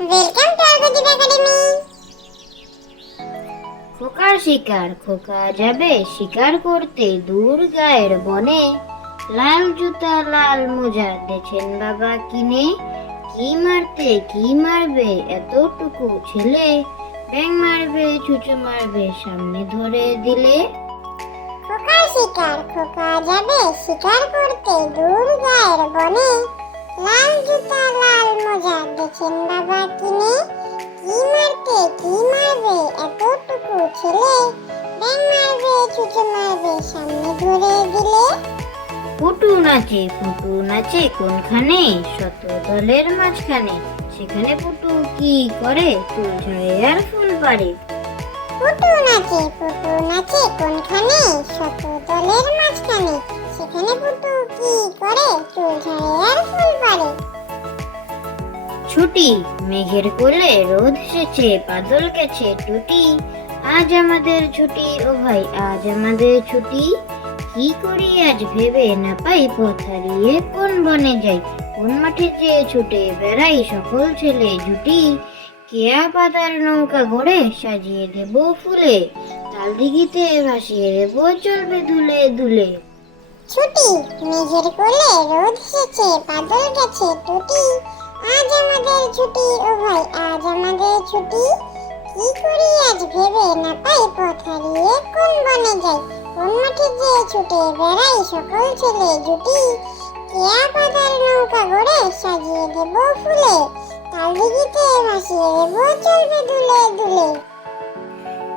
Welcome to academy খোকার শিকার খোকা যাবে শিকার করতে দূর গায়ের বনে। লাল জুতা লাল মোজা বাবা কিনে। কি মারতে কি মারবে এতটুকু ছেলে? ব্যাং মারবে চুচো মারবে সামনে ধরে দিলে। শিকার খোকা যাবে শিকার করতে দূর গায়ের বনে। লাল জুতা লাল মোজা দেখেন মারবে ছুঁচো মারবে সামনে ধরে দিলে পুটু নাচে পুটু নাচে কোনখানে শত দলের মাঝখানে সেখানে পুটু কি করে? আর ফুল পারে পুটু নাচে পুটু নাচে কোনখানে শত দলের মাঝখানে সেখানে পুটু কি করে? চুল আর ফুল পারে ছুটি মেঘের কোলে রোদ এসেছে বাদল গেছে টুটি। আজ আমাদের ছুটি, ও ভাই, আজ আমাদের ছুটি। কি করি আজ ভেবে না পাই পথ হারিয়ে কোন বনে যাই। কোন মাঠে যেয়ে ছুটে বেড়াই সকল ছেলে জুটি। কেয়া পাতার নৌকা গড়ে সাজিয়ে দেব ফুলে। তাল দিঘিতে ভাসিয়ে দেব চলবে দুলে দুলে ছুটি মেঘের কোলে রোদ এসেছে বাদল গেছে টুটি আজ আমাদের ছুটি, ও ভাই, আজ আমাদের ছুটি। কি করি আজ ভেবে না পাই পথ হারিয়ে কোন বনে যাই? কোন মাঠে যে ছুটে বেড়াই, সকল ছেলে জুটি। কেয়া পাতার নৌকা গড়ে সাজিয়ে দেব ফুলে। ভাসিয়ে দেব চলবে দুলে দুলে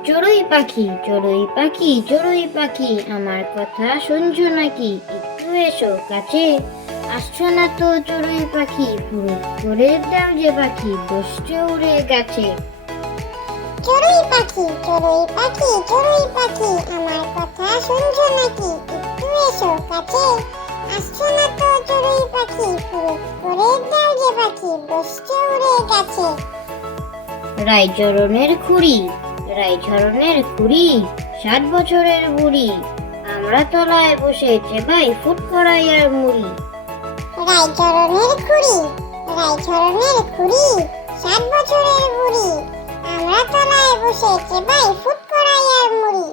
চড়ুই পাখি চড়ুই পাখি চড়ুই পাখি, আমার কথা শুনছো নাকি? একটু এসো কাছে। আসছো না তো চড়ুই পাখি পুরো করে দাও যে পাখি, বসছে উড়ে গেছে। চড়ুই পাখি চড়ুই পাখি চড়ুই পাখি। আমার কথা শুনছো নাকি? একটু এসো কাছে। আসছো না তো চড়ুই পাখি? ফুরুত করে দাও যে পাখি বসছে উড়ে গেছে। রায়চরণের খুঁড়ি রায়চরণের খুঁড়ি ষাট বছরের বুড়ি। আমরা তলায় বসে চেবাই ফুট করাই আর মুড়ি। রায়চরণের খুড়ি রায়চরণের খুড়ি সাত বছরের বুড়ি। আমরা তলায় বসে চেবাই ফুট করাইয়ার মুড়ি।